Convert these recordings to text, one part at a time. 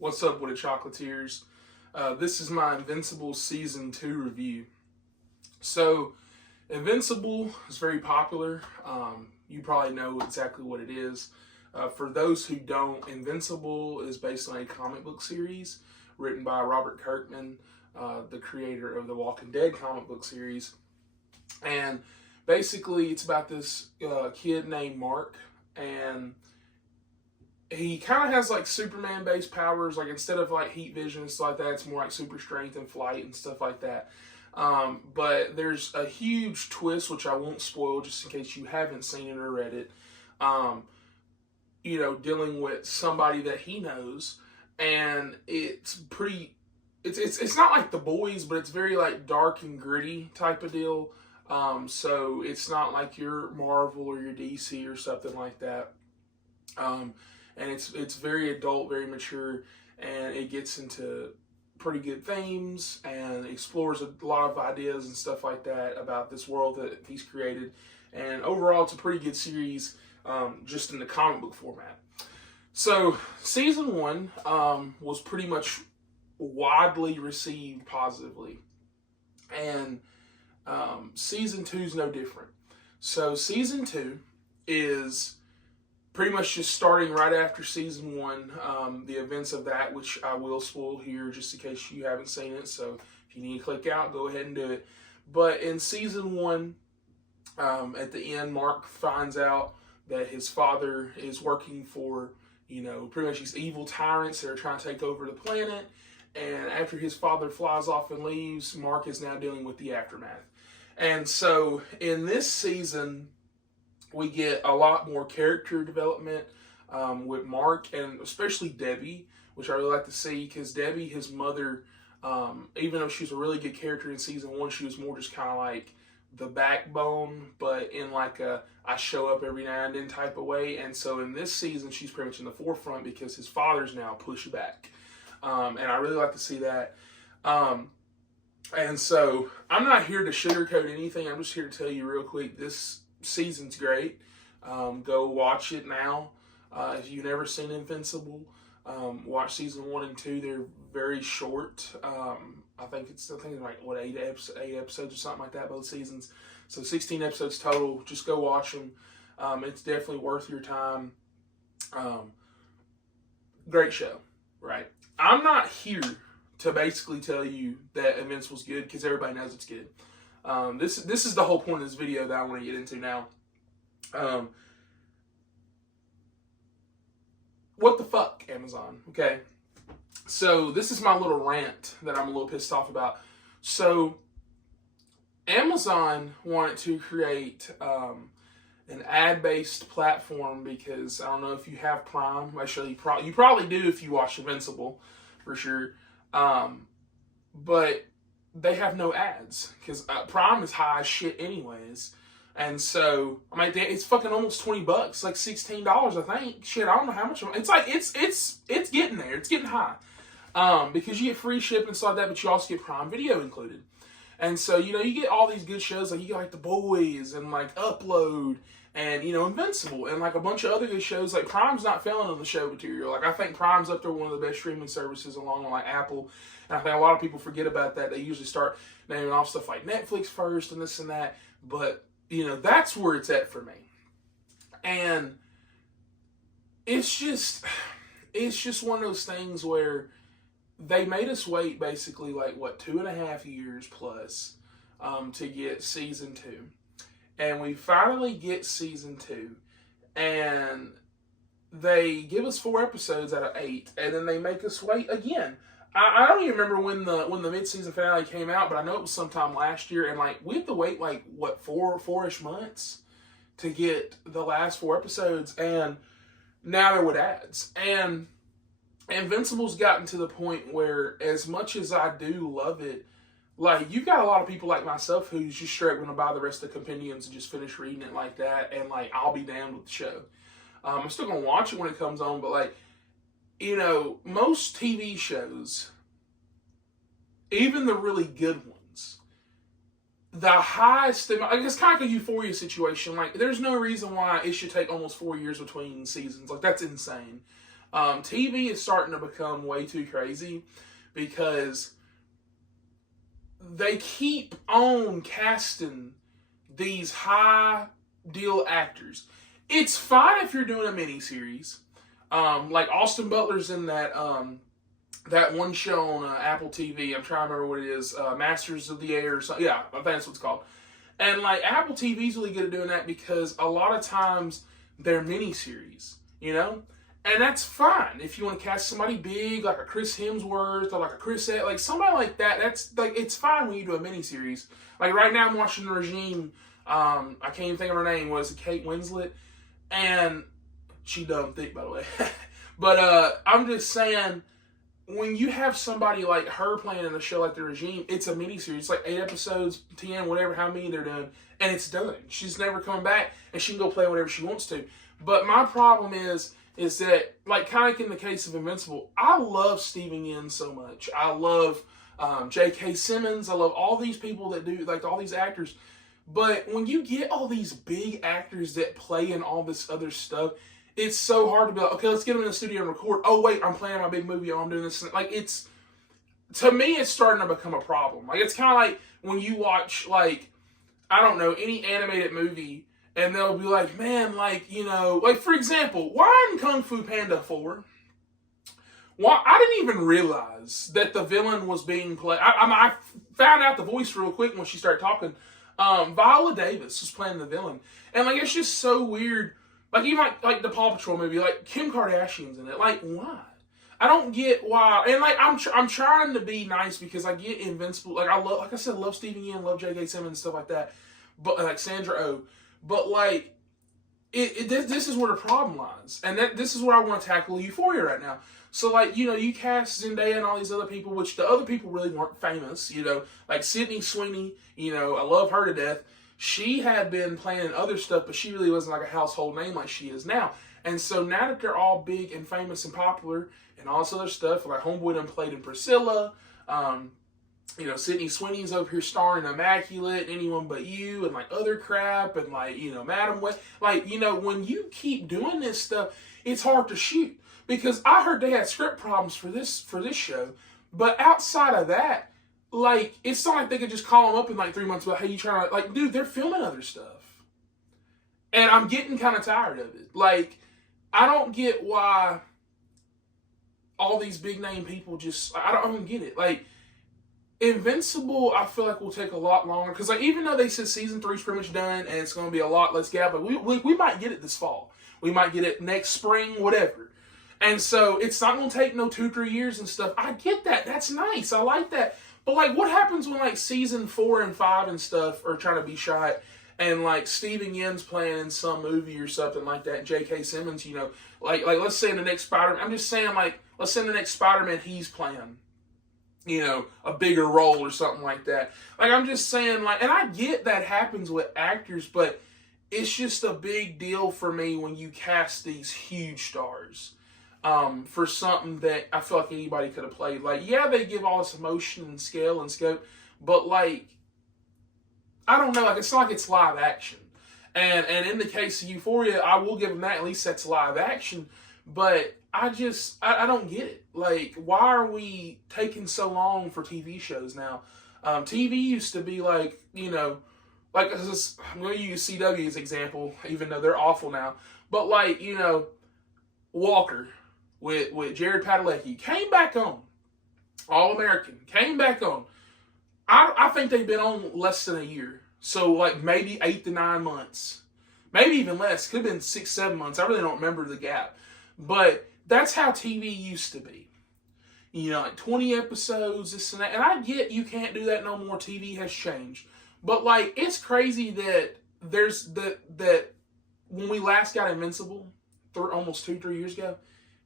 What's up with the Chocolatiers? This is my Invincible Season 2 review. So, Invincible is very popular. You probably know exactly what it is. For those who don't, Invincible is based on a comic book series written by Robert Kirkman, the creator of the Walking Dead comic book series. And basically, it's about this kid named Mark, and he kind of has like Superman based powers. Like instead of like heat vision and stuff like that, it's more like super strength and flight and stuff like that. But there's a huge twist, which I won't spoil just in case you haven't seen it or read it. Dealing with somebody that he knows, and it's pretty. It's not like The Boys, but it's very like dark and gritty type of deal. So it's not like your Marvel or your DC or something like that. And it's very adult, very mature, and it gets into pretty good themes and explores a lot of ideas and stuff like that about this world that he's created. And overall, it's a pretty good series, just in the comic book format. So, season 1 was pretty much widely received positively, and season 2 is no different. So, season 2 is pretty much just starting right after season 1, the events of that, which I will spoil here just in case you haven't seen it. So if you need to click out, go ahead and do it. But in season 1, at the end, Mark finds out that his father is working for, pretty much these evil tyrants that are trying to take over the planet. And after his father flies off and leaves, Mark is now dealing with the aftermath. And so in this season, we get a lot more character development with Mark, and especially Debbie, which I really like to see, because Debbie, his mother, even though she was a really good character in season 1, she was more just kind of like the backbone, but in like a I show up every now and then type of way. And so in this season, she's pretty much in the forefront because his father's now pushed back. And I really like to see that. And so I'm not here to sugarcoat anything. I'm just here to tell you real quick, this season's great. Go watch it now. If you've never seen Invincible, watch season 1 and 2. They're very short. I think it's like 8 episodes or something like that, both seasons. So 16 episodes total. Just go watch them. It's definitely worth your time. Great show, right? I'm not here to basically tell you that Invincible's good, because everybody knows it's good. This is the whole point of this video that I want to get into now. What the fuck, Amazon? Okay, so this is my little rant that I'm a little pissed off about. So Amazon wanted to create an ad-based platform, because I don't know if you have Prime. Actually, you probably do if you watch Invincible, for sure. But they have no ads, because Prime is high as shit anyways. And so, I mean, it's fucking almost $20, like $16, I think. Shit, I don't know how much. It's like, it's getting there. It's getting high. Because you get free shipping and stuff like that, but you also get Prime Video included. And so, you get all these good shows, like you got like The Boys and like Upload and, Invincible and like a bunch of other good shows. Like Prime's not failing on the show material. Like I think Prime's up there one of the best streaming services along with like Apple. And I think a lot of people forget about that. They usually start naming off stuff like Netflix first and this and that. But, that's where it's at for me. And it's just one of those things where they made us wait basically like, 2.5 years plus to get season 2. And we finally get season 2. And they give us 4 episodes out of 8. And then they make us wait again. I don't even remember when the mid-season finale came out, but I know it was sometime last year, and like we have to wait like four-ish months to get the last 4 episodes, and now they're with ads. And Invincible's gotten to the point where, as much as I do love it, like you've got a lot of people like myself who's just straight going to buy the rest of the compendiums and just finish reading it like that, and like I'll be damned with the show. I'm still gonna watch it when it comes on, but like, most TV shows, even the really good ones, the highest, I guess, kind of like a Euphoria situation. Like, there's no reason why it should take almost 4 years between seasons. Like, that's insane. TV is starting to become way too crazy because they keep on casting these high deal actors. It's fine if you're doing a miniseries. Like Austin Butler's in that one show on Apple TV. I'm trying to remember what it is. Masters of the Air or something. Yeah, I think that's what it's called. And like Apple TV's really good at doing that because a lot of times they're miniseries, you know? And that's fine. If you want to cast somebody big, like a Chris Hemsworth or like a like somebody like that, that's like, it's fine when you do a miniseries. Like right now I'm watching The Regime. I can't even think of her name. Was it Kate Winslet? And she dumb thick, by the way. But I'm just saying, when you have somebody like her playing in a show like The Regime, it's a miniseries. It's like 8 episodes, 10, whatever, how many they're doing, and it's done. She's never coming back, and she can go play whatever she wants to. But my problem is that, like, kind of like in the case of Invincible, I love Steven Yeun so much. I love J.K. Simmons. I love all these people that do, like, all these actors. But when you get all these big actors that play in all this other stuff, it's so hard to be like, okay, let's get them in the studio and record. Oh, wait, I'm playing my big movie. Oh, I'm doing this. Like, it's, to me, it's starting to become a problem. Like, it's kind of like when you watch, like, I don't know, any animated movie, and they'll be like, man, like, you know, like, for example, why in Kung Fu Panda 4, why, I didn't even realize that the villain was being played. I found out the voice real quick when she started talking. Viola Davis was playing the villain. And, like, it's just so weird. Like, even like the Paw Patrol movie, like, Kim Kardashian's in it. Like, why? I don't get why. And, like, I'm trying to be nice because I get Invincible. Like, like I said, love Steven Yeun, love J.K. Simmons and stuff like that. But, like, Sandra Oh. But, like, this is where the problem lies. And this is where I want to tackle Euphoria right now. So, like, you know, you cast Zendaya and all these other people, which the other people really weren't famous, you know. Like, Sydney Sweeney, you know, I love her to death. She had been playing other stuff, but she really wasn't like a household name like she is now. And so now that they're all big and famous and popular and all this other stuff, like Homeboy done played in Priscilla, you know, Sydney Sweeney's over here starring Immaculate, Anyone But You, and like other crap, and like, you know, Madam Web. Like, you know, when you keep doing this stuff, it's hard to shoot. Because I heard they had script problems for this show. But outside of that, like, it's not like they could just call them up in like 3 months about, hey, you trying to, like, dude, they're filming other stuff. And I'm getting kind of tired of it. Like, I don't get why all these big name people just, I don't get it. Like, Invincible, I feel like will take a lot longer. Because, like, even though they said season 3's pretty much done and it's going to be a lot less gap, but we might get it this fall. We might get it next spring, whatever. And so it's not going to take no 2-3 years and stuff. I get that. That's nice. I like that. But, like, what happens when, like, season 4 and 5 and stuff are trying to be shot and, like, Steven Yeun's playing in some movie or something like that, and J.K. Simmons, you know, like let's say in the next Spider-Man, I'm just saying, like, let's say in the next Spider-Man he's playing, you know, a bigger role or something like that. Like, I'm just saying, like, and I get that happens with actors, but it's just a big deal for me when you cast these huge stars. For something that I feel like anybody could have played. Like, yeah, they give all this emotion and scale and scope, but, like, I don't know, like, it's not like it's live action. And in the case of Euphoria, I will give them that, at least that's live action, but I don't get it. Like, why are we taking so long for TV shows now? TV used to be like, you know, like, I'm going to use CW as an example, even though they're awful now, but, like, you know, Walker with Jared Padalecki came back on. All-American. Came back on. I think they've been on less than a year. So, like, maybe 8 to 9 months. Maybe even less. Could have been 6, 7 months. I really don't remember the gap. But that's how TV used to be. You know, like 20 episodes, this and that. And I get you can't do that no more. TV has changed. But, like, it's crazy that that when we last got Invincible, almost 2-3 years ago,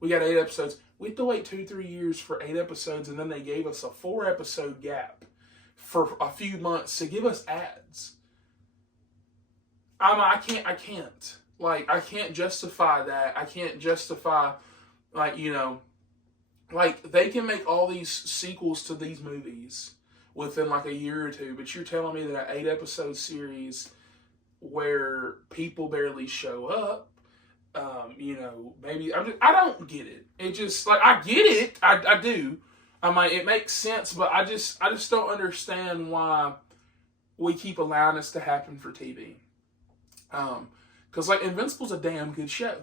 we got 8 episodes. We had to wait 2-3 years for 8 episodes, and then they gave us a 4-episode gap for a few months to give us ads. I can't. Like, I can't justify that. I can't justify, like, you know, like, they can make all these sequels to these movies within, like, a year or two, but you're telling me that an 8-episode series where people barely show up, Maybe I don't get it. It just like I get it. I do. I'm like it makes sense, but I just don't understand why we keep allowing this to happen for TV. Because like Invincible's a damn good show.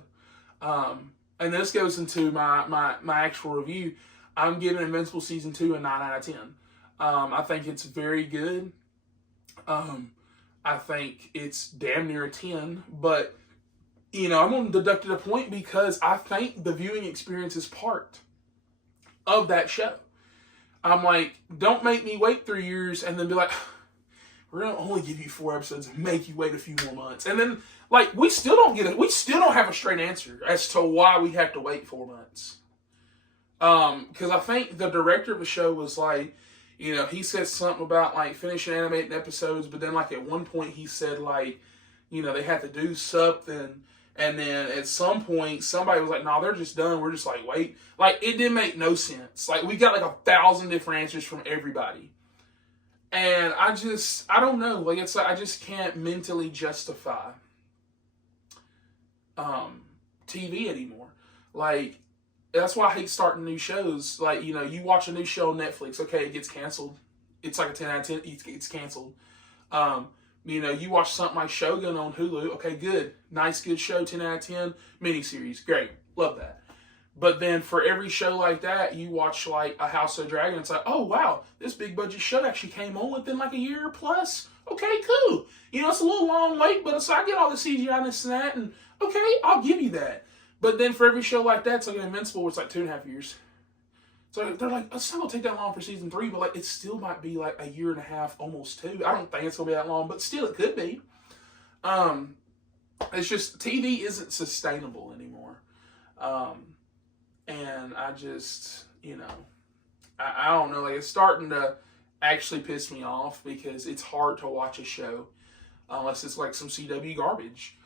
And this goes into my actual review. I'm giving Invincible season 2 a 9 out of 10. I think it's very good. I think it's damn near a 10, but I'm going to deduct it a point because I think the viewing experience is part of that show. I'm like, don't make me wait 3 years and then be like, we're going to only give you 4 episodes and make you wait a few more months. And then, like, we still don't get it. We still don't have a straight answer as to why we have to wait 4 months. Because I think the director of the show was like, he said something about, like, finishing animating episodes, but then, like, at one point he said, like, they had to do something. And then at some point, somebody was like, no, they're just done. We're just like, wait. Like, it didn't make no sense. Like, we got like 1,000 different answers from everybody. And I don't know. Like, it's like, I just can't mentally justify TV anymore. Like, that's why I hate starting new shows. Like, you watch a new show on Netflix. Okay, it gets canceled. It's like a 10 out of 10. It's canceled. You watch something like Shogun on Hulu. Okay, good. Nice, good show. 10 out of 10. Miniseries. Great. Love that. But then for every show like that, you watch like a House of Dragon. It's like, oh, wow, this big budget show actually came on within like a year plus. Okay, cool. It's a little long wait, but it's like, I get all the CGI and this and that. And okay, I'll give you that. But then for every show like that, it's like Invincible, where it's like 2.5 years. So they're like, it's not going to take that long for season 3, but like it still might be like a year and a half, almost 2. I don't think it's going to be that long, but still it could be. It's just, TV isn't sustainable anymore. And I just, I don't know, like it's starting to actually piss me off because it's hard to watch a show unless it's like some CW garbage.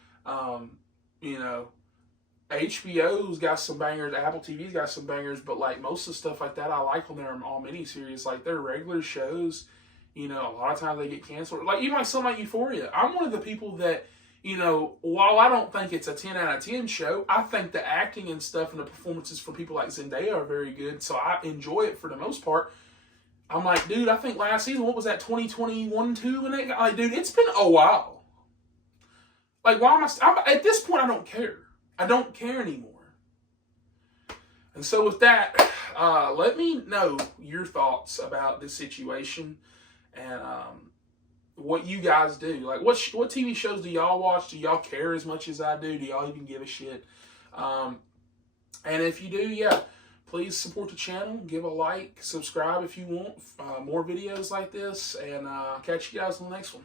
HBO's got some bangers, Apple TV's got some bangers, but like most of the stuff like that I like on there all miniseries. Like their regular shows, a lot of times they get canceled. Like even like something like Euphoria. I'm one of the people that, while I don't think it's a 10 out of 10 show, I think the acting and stuff and the performances for people like Zendaya are very good. So I enjoy it for the most part. I'm like, dude, I think last season, what was that, 2021-2? And like, dude, it's been a while. Like, why am I at this point, I don't care. I don't care anymore. And so with that, let me know your thoughts about this situation and what you guys do. Like, what TV shows do y'all watch? Do y'all care as much as I do? Do y'all even give a shit? And if you do, yeah, please support the channel. Give a like, subscribe if you want more videos like this, and catch you guys on the next one.